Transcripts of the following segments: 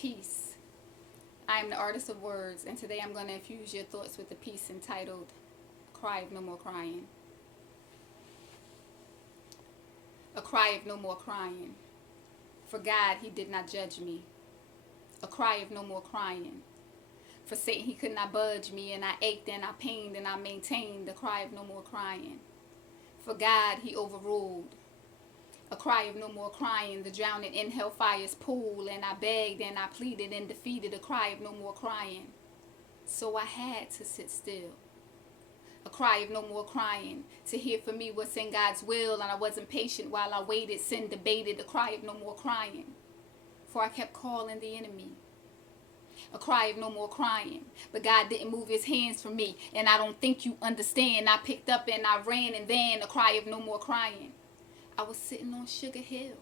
Peace. I am the artist of words, and today I'm going to infuse your thoughts with a piece entitled Cry of No More Crying. A cry of no more crying. For God, he did not judge me. A cry of no more crying. For Satan, he could not budge me, and I ached and I pained and I maintained. A cry of no more crying. For God, he overruled. A cry of no more crying, the drowning in hellfire's pool, and I begged and I pleaded and defeated. A cry of no more crying. So I had to sit still. A cry of no more crying, to hear for me what's in God's will, and I wasn't patient while I waited, sin debated. A cry of no more crying, for I kept calling the enemy. A cry of no more crying, but God didn't move his hands from me, and I don't think you understand. I picked up and I ran, and then a cry of no more crying. I was sitting on Sugar Hill.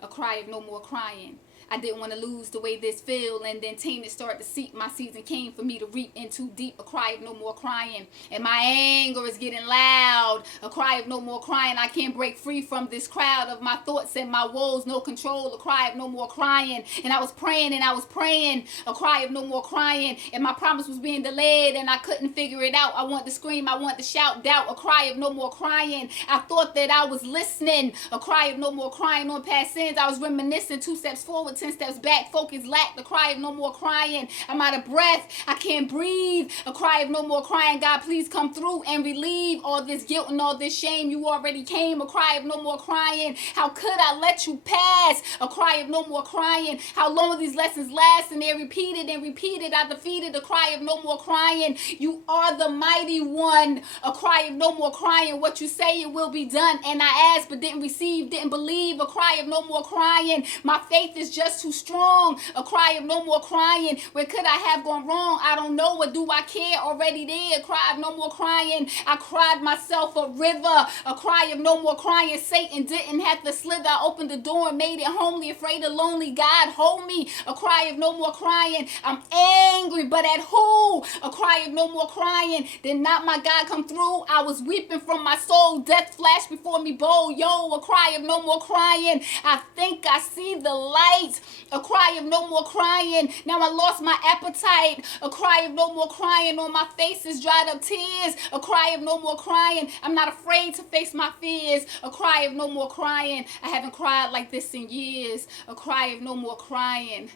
A cry of no more crying. I didn't want to lose the way this feel, and then tainted started to seep. My season came for me to reap into deep. A cry of no more crying, and my anger is getting loud. A cry of no more crying. I can't break free from this crowd of my thoughts and my woes. No control. A cry of no more crying, and I was praying and I was praying. A cry of no more crying, and my promise was being delayed, and I couldn't figure it out. I want to scream, I want to shout, doubt. A cry of no more crying. I thought that I was listening. A cry of no more crying on past sins. I was reminiscing, 2 steps forward, 10 steps back, focus lacked. A cry of no more crying. I'm out of breath, I can't breathe. A cry of no more crying. God, please come through and relieve all this guilt and all this shame. You already came. A cry of no more crying. How could I let you pass? A cry of no more crying. How long will these lessons last? And they're repeated and repeated. I defeated. A cry of no more crying. You are the mighty one. A cry of no more crying. What you say, it will be done. And I asked but didn't receive, didn't believe. A cry of no more crying. My faith is just too strong. A cry of no more crying. Where could I have gone wrong? I don't know. Or do I care? Already there. A cry of no more crying. I cried myself a river. A cry of no more crying. Satan didn't have to slither. I opened the door and made it homely. Afraid of lonely. God, hold me. A cry of no more crying. I'm angry, but at who? A cry of no more crying. Did not my God come through? I was weeping from my soul. Death flashed before me bold. Yo, a cry of no more crying. I think I see the light. A cry of no more crying. Now I lost my appetite. A cry of no more crying. On my face is dried up tears. A cry of no more crying. I'm not afraid to face my fears. A cry of no more crying. I haven't cried like this in years. A cry of no more crying.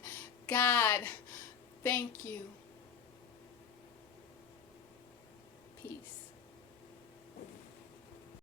God, thank you.